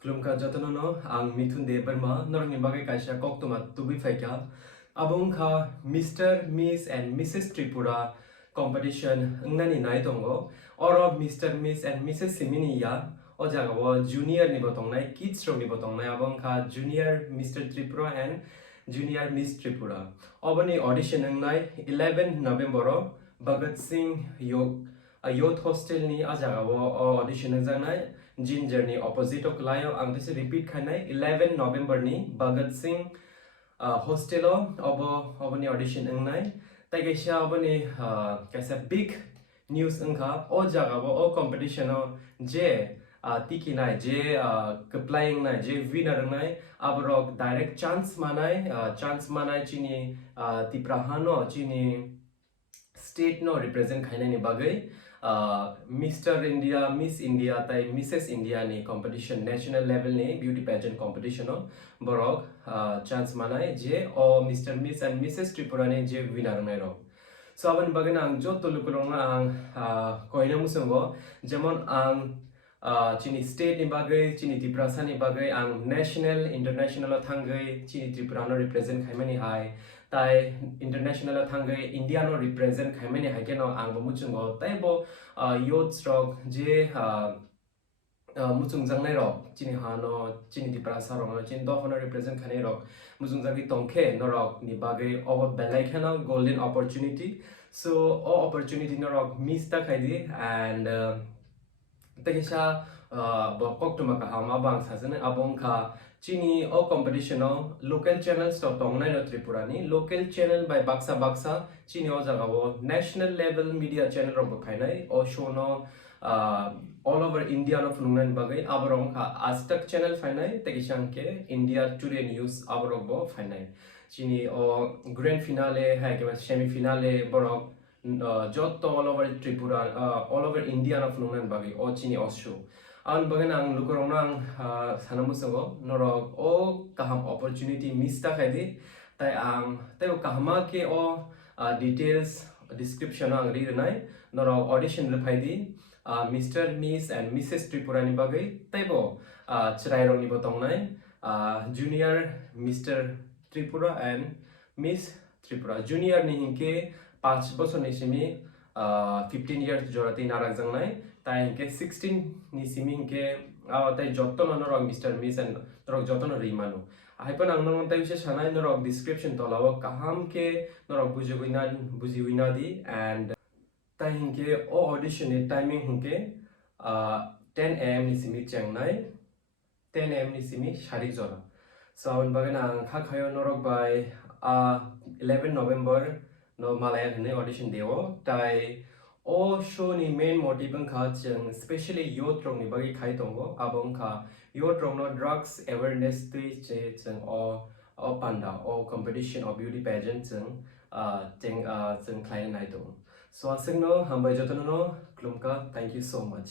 Klumka jatono ang mithun de berma norang bagai kaisa kok tuma tubi faika abong kha Mr. Miss and Mrs Tripura competition ngnani nai tongo oro Mr. Miss and Mrs Simini ya o jaga wo junior ni botong nai kids ro ni botong nai abong kha junior Mr. Tripura and junior Miss Tripura obani audition ngnai 11 November ro Bhagat Singh youth hostel ni ajaga wo audition ngai Ginger ni opposite of Klayo ang tisi repeat kanai 11 November ni Bhagat Singh hostel obo ni audition ngai tai kaisa obo ni kaisa big news ngka o jaga o competition je tiki nai je applying nai je winner nai abrok direct chance manai chini tiprahano chini state no represent khainai ni bagai Mr. India, Miss India, tai Mrs. India ni competition national level ni beauty pageant competition borok chance manai je o Mr. Miss and Mrs. Tripura ni je winner nai ro. So aban bagan ang joto lukurong ang koina musungo jemon ang chini state ni bagai chini Triprasa ni bagai ang national international thangai chini Tripura no represent khaimani hai tai international thangai India no represent khaimani hai keno ang muchungo tai bo youth stroke je muchung jangnai ro chini hano chini Triprasa ro chini do hono represent khanai ro muchung jagi tongkhe no ro ni bagai over belai khana golden opportunity so o opportunity no ro miss ta khaidi and Takisha bokok to makahama bang sasana abong ka chini o competition local channels to tongnai no Tripurani local channel by baksa chini o jagao national level media channel ro khainai o show no all over India no phunungnan bagai aborong ka Aztak channel phainai takishang ke India Today News aborok bo phainai chini o grand finale hai ke semi finale borok joto all over Tripura all over India no phunungnan bagai o chini o show an bagan ang lukurong nang sanamusango norok o kaham opportunity miss ta khaidi tai kahama ke o details description ang ri nai norok audition le phaidi Mr. Miss and Mrs. Tripura ni bagai tai bo chrai rong ni botong nai junior Mr. Tripura and Miss Tripura junior ni hinke 5 bosor ni simi 15 years jorati narak jangnai tai hinke 16 ni simi hinke tai joto no norok Mr. Miss and norok joto no rimanu haipan ang nong tai bishe sanai norok description to lawa kaham ke norok buji wina di and tai hinke o audition ni timing hinke 10 am ni simi changnai 10 am ni simi shari jora so awan bagan ang khakhayo norok by 11 November no Malayan hene audition dewo tai o show ni main motive kha chang especially youth rong ni bagi khai tongo abong kha youth rong no drugs awareness tui che chang o panda o competition of beauty pageant chang khai nai to so asing no hambai jotono no klumka thank you so much